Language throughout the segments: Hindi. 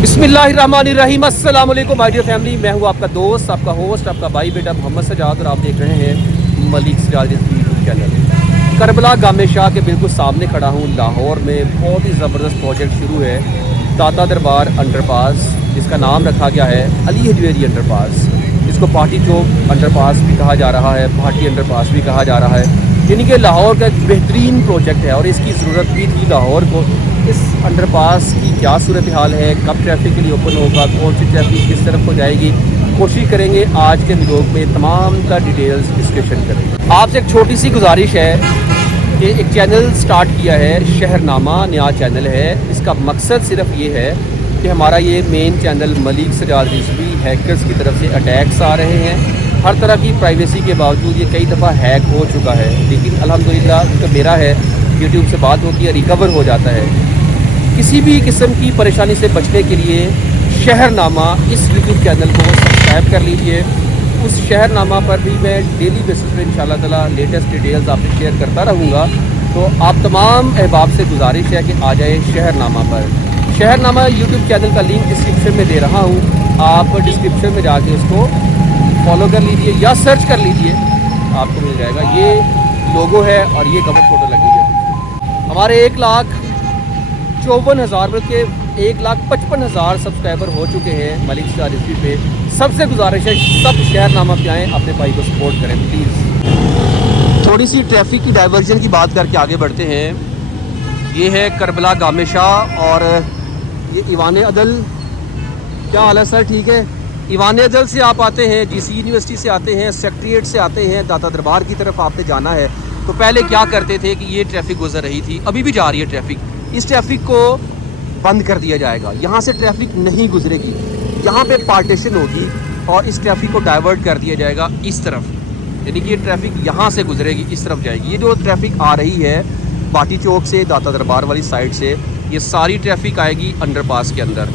बिस्मिल्लाहिर्रहमानिर्रहीम, अस्सलाम वालेकुम माय डियर फैमिली। मैं हूँ आपका दोस्त, आपका होस्ट, आपका भाई बेटा मोहम्मद सजाद और आप देख रहे हैं Malik Sajjad YouTube channel. Karbala गामे शाह के बिल्कुल सामने खड़ा हूँ। लाहौर में बहुत ही ज़बरदस्त प्रोजेक्ट शुरू है, दाता दरबार अंडरपास, जिसका नाम रखा गया है अली हजवेरी अंडरपास। इसको पार्टी चौक अंडरपास भी कहा जा रहा है, भाटी अंडरपास भी कहा जा रहा है। यानी कि लाहौर का एक बेहतरीन प्रोजेक्ट है और इसकी ज़रूरत भी थी लाहौर को। इस अंडरपास की क्या सूरत हाल है, कब ट्रैफिक के लिए ओपन होगा, कौन सी ट्रैफिक किस तरफ को जाएगी, कोशिश करेंगे आज के व्लॉग में तमाम का डिटेल्स डिस्कशन करेंगे। आपसे एक छोटी सी गुजारिश है कि एक चैनल स्टार्ट किया है शहरनामा, नया चैनल है। इसका मकसद सिर्फ ये है कि हमारा ये main channel Malik Sajjad Rizvi hackers की तरफ से अटैक्स आ रहे हैं। हर तरह की प्राइवेसी के बावजूद ये कई दफ़ा हैक हो चुका है, लेकिन अल्हम्दुलिल्लाह जो मेरा है यूट्यूब से बात होती है, रिकवर हो जाता है। किसी भी किस्म की परेशानी से बचने के लिए शहरनामा इस यूट्यूब चैनल को सब्सक्राइब कर लीजिए। उस शहरनामा पर भी मैं डेली बेसिस पे इंशाल्लाह ताला लेटेस्ट डिटेल्स आपसे शेयर करता रहूँगा। तो आप तमाम अहबाब से गुजारिश है कि आ जाए शहरनामा पर। शहरनामा यूट्यूब चैनल का लिंक डिस्क्रिप्शन में दे रहा हूँ, आप डिस्क्रिप्शन में जाके उसको फॉलो कर लीजिए या सर्च कर लीजिए, आपको मिल जाएगा। ये लोगो है और ये कवर फोटो लगी है। हमारे 1,54,000 बल्कि 1,55,000 सब्सक्राइबर हो चुके हैं मलिक सजाद रिजवी पे। सबसे गुजारिश है सब शहरनामा पे आएँ, अपने भाई को सपोर्ट करें प्लीज़। थोड़ी सी ट्रैफिक की डाइवर्जन की बात करके आगे बढ़ते हैं। ये है करबला गामे शाह और ये ईवान अदल। क्या हाल है सर? ठीक है। ईवान अदल से आप आते हैं, जीसी यूनिवर्सिटी से आते हैं, सेक्रेटरीट से आते हैं, दाता दरबार की तरफ आपने जाना है तो पहले क्या करते थे कि ये ट्रैफिक गुजर रही थी, अभी भी जा रही है ट्रैफिक। इस ट्रैफक को बंद कर दिया जाएगा, यहाँ से ट्रैफिक नहीं गुजरेगी, यहाँ पे पार्टीशन होगी और इस ट्रैफिक को डाइवर्ट कर दिया जाएगा इस तरफ। यानी कि ये ट्रैफिक यहाँ से गुजरेगी, इस तरफ जाएगी। ये जो ट्रैफिक आ रही है भाटी चौक से दाता दरबार वाली साइड से, ये सारी ट्रैफिक आएगी अंडरपास के अंदर,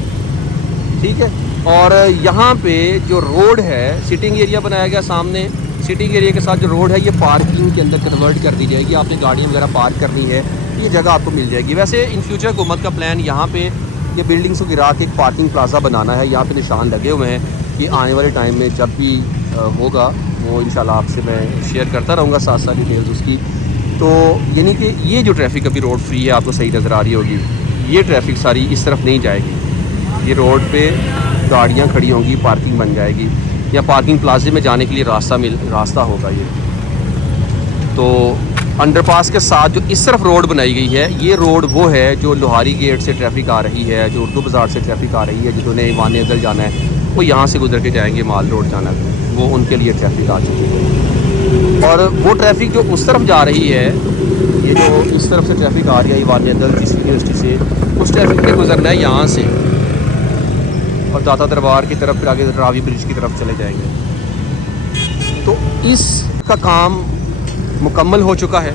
ठीक है। और यहाँ पे जो रोड है, सिटिंग एरिया बनाया गया सामने, सिटिंग एरिया के साथ जो रोड है ये पार्किंग के अंदर कन्वर्ट कर दी जाएगी। आपने गाड़ियाँ वगैरह पार्क करनी है, ये जगह आपको मिल जाएगी। वैसे इन फ्यूचर हुकूमत का प्लान यहाँ पे ये बिल्डिंग्स को गिरा के एक पार्किंग प्लाजा बनाना है। यहाँ पे निशान लगे हुए हैं कि आने वाले टाइम में जब भी होगा वो इंशाल्लाह आपसे मैं शेयर करता रहूँगा साथ साथ डिटेल्स उसकी। तो यानी कि ये जो ट्रैफिक अभी रोड फ्री है, आपको सही नज़र आ रही होगी, ये ट्रैफिक सारी इस तरफ नहीं जाएगी। ये रोड पे गाड़ियाँ खड़ी होंगी, पार्किंग बन जाएगी या पार्किंग प्लाजे में जाने के लिए रास्ता होगा ये। तो अंडरपास के साथ जो इस तरफ रोड बनाई गई है, ये रोड वो है जो लोहारी गेट से ट्रैफिक आ रही है, जो उर्दू बाज़ार से ट्रैफिक आ रही है, जिन्होंने ईवान अदल जाना है वो यहाँ से गुजर के जाएंगे, माल रोड जाना है वो उनके लिए ट्रैफिक आ चुकी है। और वो ट्रैफिक जो उस तरफ जा रही है, ये जो इस तरफ से ट्रैफिक आ रही है ईवान अदल जिस यूनिवर्सिटी से, उस ट्रैफिक पे गुजरना है यहाँ से और दाता दरबार की तरफ, फिर आगे रावी ब्रिज की तरफ चले जाएंगे। तो इसका काम मुकम्मल हो चुका है,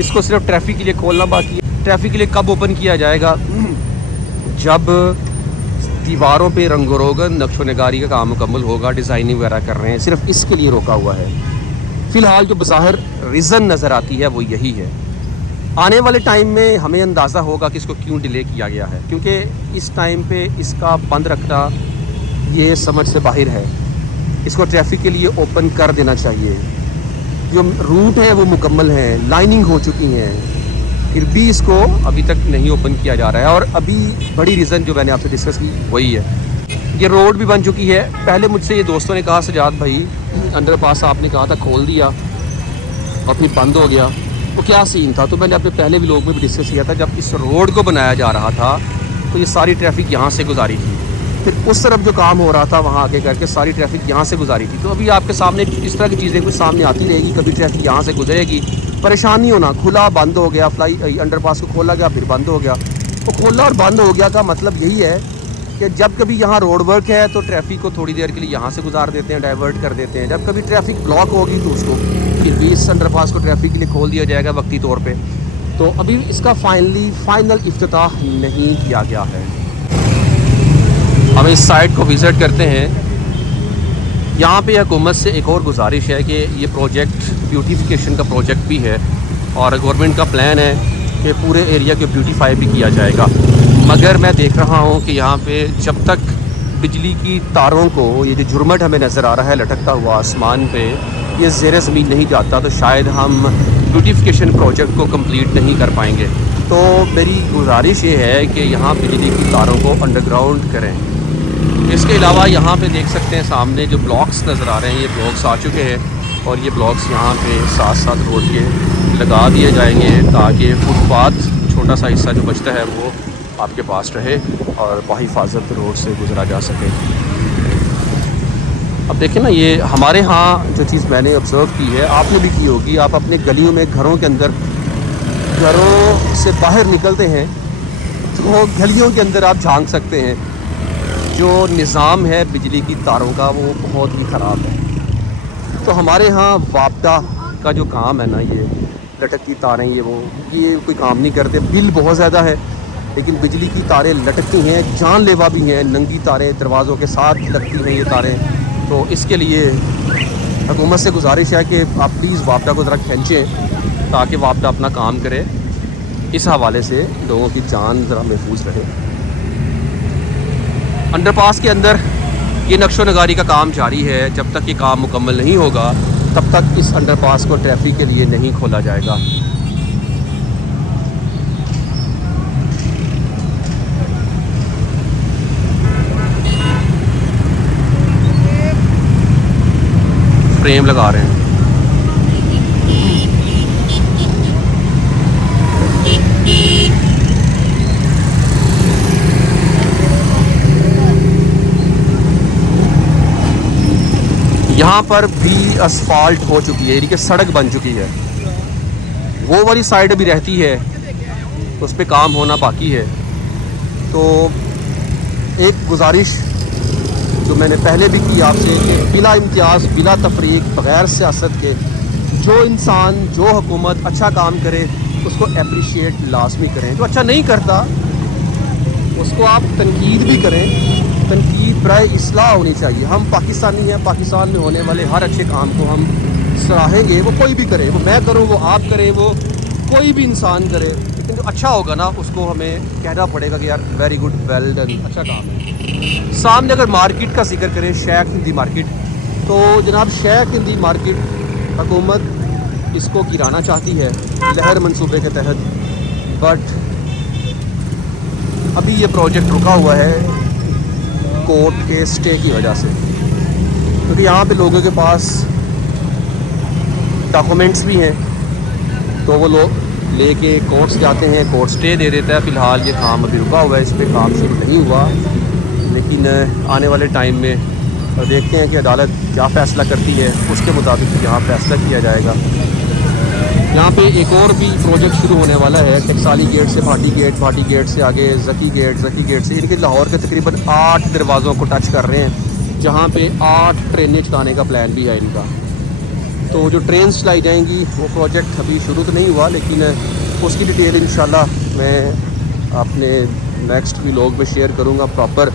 इसको सिर्फ ट्रैफिक के लिए खोलना बाकी है। ट्रैफिक के लिए कब ओपन किया जाएगा? जब दीवारों पे रंगरोगन नक्शो नगारी का काम मुकम्मल होगा, डिज़ाइनिंग वगैरह कर रहे हैं, सिर्फ इसके लिए रोका हुआ है। फ़िलहाल जो बज़ाहिर रीज़न नज़र आती है वो यही है। आने वाले टाइम में हमें अंदाज़ा होगा कि इसको क्यों डिले किया गया है, क्योंकि इस टाइम पे इसका बंद रखना ये समझ से बाहर है। इसको ट्रैफिक के लिए ओपन कर देना चाहिए। जो रूट है वो मुकम्मल है, लाइनिंग हो चुकी हैं, फिर भी इसको अभी तक नहीं ओपन किया जा रहा है। और अभी बड़ी रीज़न जो मैंने आपसे डिस्कस की वही है, ये रोड भी बन चुकी है। पहले मुझसे ये दोस्तों ने कहा, सजाद भाई अंडरपास आपने कहा था खोल दिया और फिर बंद हो गया, तो क्या सीन था? तो मैंने अपने पहले व्लॉग में भी डिस्कस किया था, जब इस रोड को बनाया जा रहा था तो ये सारी ट्रैफिक यहाँ से गुजारी थी, फिर उस तरफ जो काम हो रहा था वहाँ आगे करके सारी ट्रैफिक यहाँ से गुजारी थी। तो अभी आपके सामने इस तरह की चीज़ें कुछ सामने आती रहेगी, कभी ट्रैफिक यहाँ से गुजरेगी, परेशान नहीं होना। खुला बंद हो गया, अंडरपास को खोला गया फिर बंद हो गया। तो खोला और बंद हो गया का मतलब यही है कि जब कभी यहाँ रोड वर्क है तो ट्रैफिक को थोड़ी देर के लिए यहाँ से गुजार देते हैं, डाइवर्ट कर देते हैं। जब कभी ट्रैफिक ब्लॉक होगी तो उसको फिर भी इस अंडरपास को ट्रैफिक के लिए खोल दिया जाएगा वक्ती तौर पे। तो अभी इसका फाइनल इफ्तिताह नहीं किया गया है। हम इस साइट को विज़िट करते हैं। यहाँ पे हुकूमत से एक और गुजारिश है कि ये प्रोजेक्ट ब्यूटिफिकेशन का प्रोजेक्ट भी है और गवर्नमेंट का प्लान है कि पूरे एरिया को ब्यूटीफाई भी किया जाएगा। मगर मैं देख रहा हूँ कि यहाँ पे जब तक बिजली की तारों को, ये जो झुरमट हमें नज़र आ रहा है लटकता हुआ आसमान पे, ये ज़ेर ज़मीन नहीं जाता तो शायद हम ब्यूटिफिकेशन प्रोजेक्ट को कंप्लीट नहीं कर पाएंगे। तो मेरी गुजारिश ये है कि यहाँ बिजली की तारों को अंडरग्राउंड करें। इसके अलावा यहाँ पे देख सकते हैं सामने जो ब्लॉक्स नज़र आ रहे हैं, ये ब्लॉक्स आ चुके हैं और ये ब्लॉक्स यहाँ पे साथ साथ रोड के लगा दिए जाएंगे ताकि फुटपाथ छोटा सा हिस्सा जो बचता है वो आपके पास रहे और बाहिफाजत रोड से गुजरा जा सके। अब देखें ना, ये हमारे यहाँ जो चीज़ मैंने ऑब्ज़र्व की है, आपने भी की होगी, आप अपने गलियों में घरों के अंदर, घरों से बाहर निकलते हैं तो गलियों के अंदर आप झांक सकते हैं, जो निज़ाम है बिजली की तारों का वो बहुत ही ख़राब है। तो हमारे यहाँ वापडा का जो काम है ना, ये लटकती तारें, ये कोई काम नहीं करते। बिल बहुत ज़्यादा है लेकिन बिजली की तारें लटकती हैं, जानलेवा भी हैं, नंगी तारें दरवाज़ों के साथ लगती हैं ये तारें। तो इसके लिए हुकूमत से गुजारिश है कि आप प्लीज़ वापडा को ज़रा खींचें ताकि वापडा अपना काम करे। इस हवाले से लोगों की जान ज़रा महफूज रहे। अंडरपास के अंदर ये नक्शो नगारी का काम जारी है। जब तक ये काम मुकम्मल नहीं होगा तब तक इस अंडरपास को ट्रैफिक के लिए नहीं खोला जाएगा। फ्रेम लगा रहे हैं। यहाँ पर भी असफाल्ट हो चुकी है, यानी कि सड़क बन चुकी है। वो वाली साइड भी रहती है तो उस पर काम होना बाकी है। तो एक गुजारिश जो मैंने पहले भी की आपसे कि बिला इम्तियाज़, बिला तफरीक, बग़ैर सियासत के जो इंसान, जो हुकूमत अच्छा काम करे उसको अप्रिशिएट लाजमी करें। जो अच्छा नहीं करता उसको आप तनकीद भी करें, तनकीद बराए इस्लाह होनी चाहिए। हम पाकिस्तानी हैं, पाकिस्तान में होने वाले हर अच्छे काम को हम सराहेंगे, वो कोई भी करे, वो मैं करूँ, वो आप करें, वो कोई भी इंसान करे, लेकिन जो अच्छा होगा ना उसको हमें कहना पड़ेगा कि यार वेरी गुड, वेल डन, अच्छा काम है। सामने अगर मार्केट का जिक्र करें, शेख हिंदी मार्केट, तो जनाब शेख हिंदी मार्केट हुकूमत इसको गिराना चाहती है लहर मंसूबे के तहत, बट अभी ये प्रोजेक्ट रुका हुआ है कोर्ट के स्टे की वजह से, क्योंकि यहाँ पे लोगों के पास डॉक्यूमेंट्स भी हैं तो वो लोग लेके कोर्ट्स जाते हैं, कोर्ट स्टे दे देता है। फ़िलहाल ये काम अभी रुका हुआ है, इस पर काम शुरू नहीं हुआ, लेकिन आने वाले टाइम में देखते हैं कि अदालत क्या फ़ैसला करती है, उसके मुताबिक यहाँ फ़ैसला किया जाएगा। यहाँ पे एक और भी प्रोजेक्ट शुरू होने वाला है, टकसाली गेट से भाटी गेट, भाटी गेट से आगे ज़की गेट से, इनके लाहौर के तकरीबन 8 दरवाज़ों को टच कर रहे हैं, जहाँ पे 8 ट्रेनें चलाने का प्लान भी है इनका। तो जो ट्रेन चलाई जाएंगी वो प्रोजेक्ट अभी शुरू तो नहीं हुआ, लेकिन उसकी डिटेल इंशाल्लाह मैं अपने नेक्स्ट व्लॉग में शेयर करूँगा प्रॉपर।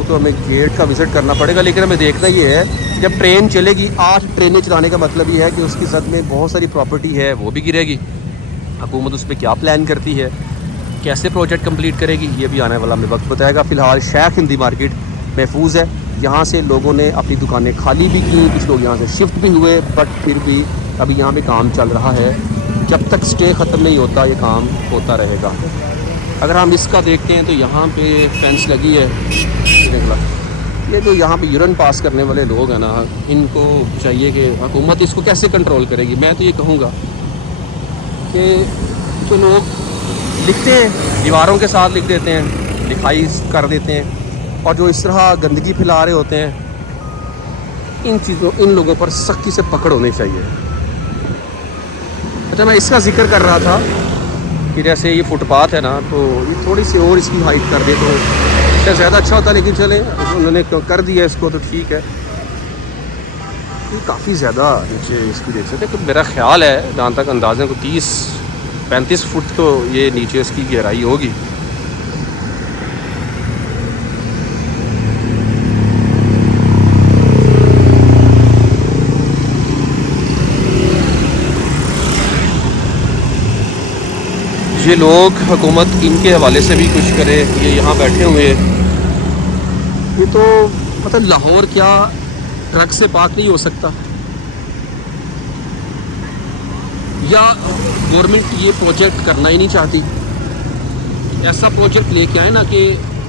तो हमें गेट का विज़िट करना पड़ेगा, लेकिन हमें देखना ये है जब ट्रेन चलेगी, 8 ट्रेनें चलाने का मतलब ये है कि उसकी जद में बहुत सारी प्रॉपर्टी है वो भी गिरेगी। हुकूमत उस पर क्या प्लान करती है, कैसे प्रोजेक्ट कंप्लीट करेगी, ये भी आने वाला हमें वक्त बताएगा। फ़िलहाल शेख हिंदी मार्केट महफूज है, यहाँ से लोगों ने अपनी दुकानें खाली भी की, कुछ लोग यहाँ से शिफ्ट भी हुए, बट फिर भी अभी यहाँ पे काम चल रहा है। जब तक स्टे ख़त्म नहीं होता ये काम होता रहेगा। अगर हम इसका देखते हैं तो यहाँ पे फेंस लगी है, ये जो यहाँ पे यूरन पास करने वाले लोग हैं ना, इनको चाहिए कि हुकूमत इसको कैसे कंट्रोल करेगी। मैं तो ये कहूँगा कि जो लोग लिखते हैं दीवारों के साथ लिख देते हैं, लिखाई कर देते हैं, और जो इस तरह गंदगी फैला रहे होते हैं, इन लोगों पर सख्ती से पकड़ होनी चाहिए। अच्छा, मैं इसका जिक्र कर रहा था कि जैसे ये फुटपाथ है ना, तो ये थोड़ी सी और इसकी हाइट कर दे तो इससे ज़्यादा अच्छा होता, लेकिन चले उन्होंने कर दिया इसको तो ठीक है। ये काफ़ी ज़्यादा नीचे इसकी देख सकते हैं, तो मेरा ख्याल है जहाँ तक अंदाज़े को 30-35 फुट तो ये नीचे इसकी गहराई होगी। ये लोग हुकूमत इनके हवाले से भी कुछ करे। ये यहाँ बैठे हुए, ये तो मतलब लाहौर क्या ट्रक से पाक नहीं हो सकता? या गवर्नमेंट ये प्रोजेक्ट करना ही नहीं चाहती? ऐसा प्रोजेक्ट लेके आए ना कि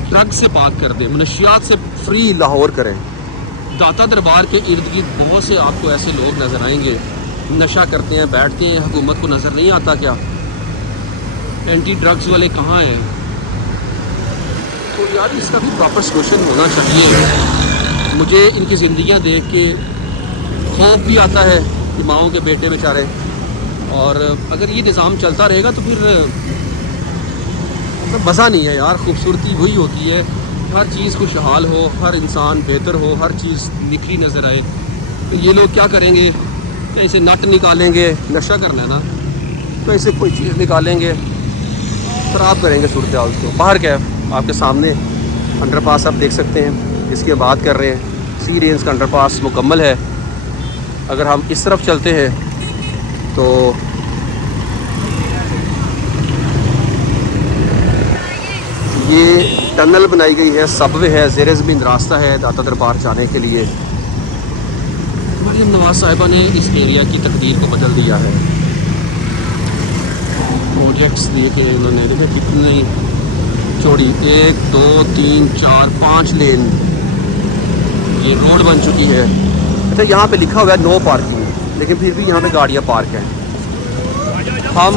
ट्रक से पाक कर दे, मनशियात से फ्री लाहौर करें। दाता दरबार के इर्द गिर्द बहुत से आपको ऐसे लोग नज़र आएंगे, नशा करते हैं, बैठते हैं। हुकूमत को नज़र नहीं आता क्या? एंटी ड्रग्स वाले कहाँ हैं? तो यार इसका भी प्रॉपर सोल्यूशन होना चाहिए। मुझे इनकी ज़िंदगियाँ देख के खौफ भी आता है कि माओं के बेटे बेचारे, और अगर ये निज़ाम चलता रहेगा तो फिर तो मज़ा नहीं है यार। खूबसूरती वही होती है, हर चीज़ खुशहाल हो, हर इंसान बेहतर हो, हर चीज़ निखरी नज़र आए। तो ये लोग क्या करेंगे? तो ऐसे नट निकालेंगे, नशा करना है ना, तो ऐसे कोई चीज़ निकालेंगे, ख़राब करेंगे सूरत हाल को। बाहर क्या है आपके सामने अंडरपास आप देख सकते हैं, इसकी बात कर रहे हैं। सी रेंज का अंडरपास मुकम्मल है। अगर हम इस तरफ चलते हैं तो ये टनल बनाई गई है, सबवे है, ज़ेर ज़मीन रास्ता है दाता दरबार जाने के लिए। मरियम नवाज़ साहिबा ने इस एरिया की तकदीर को बदल दिया है। प्रोजेक्ट्स दिए के उन्होंने, देखिए कितनी चौड़ी, 1 2 3 4 5 लेन ये रोड बन चुकी है। अच्छा यहाँ पे लिखा हुआ है नो पार्किंग, लेकिन फिर भी यहाँ पे गाड़ियाँ पार्क हैं। हम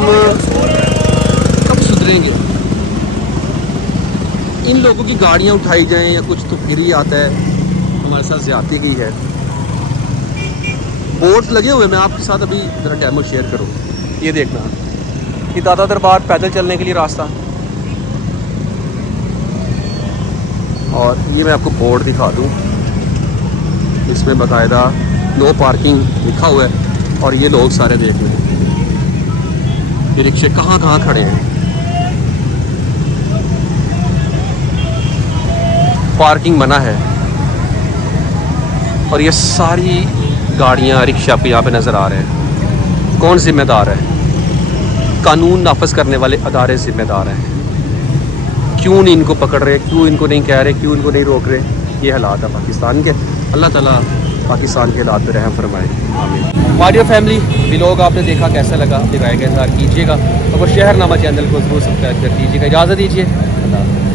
कब सुधरेंगे? इन लोगों की गाड़ियाँ उठाई जाएं या कुछ तो फिर ही आता है हमारे साथ ज़्यादती की है। बोर्ड्स लगे हुए, मैं आपके साथ अभी ज़रा डेमो शेयर करूँ। ये देखना, ये दाता दरबार पैदल चलने के लिए रास्ता, और ये मैं आपको बोर्ड दिखा दूँ, इसमें बाकायदा नो पार्किंग लिखा हुआ है। और ये लोग सारे देख लें, ये रिक्शे कहाँ कहाँ खड़े हैं, पार्किंग मना है। और ये सारी गाड़ियाँ रिक्शा पे यहाँ पे नज़र आ रहे हैं। कौन ज़िम्मेदार है? कानून नाफज करने वाले अदारे ज़िम्मेदार हैं। क्यों नहीं इनको पकड़ रहे, क्यों इनको नहीं कह रहे, क्यों इनको नहीं रोक रहे? ये हालात है पाकिस्तान के। अल्लाह ताला पाकिस्तान के हालात पर रहम फरमाए, आमीन। माडियो फैमिली व्लॉग आपने देखा, कैसा लगा अपनी राय का इज़हार कीजिएगा, और वो शहरनामा चैनल को ज़रूर सब्सक्राइब कर दीजिएगा। इजाज़त दीजिए।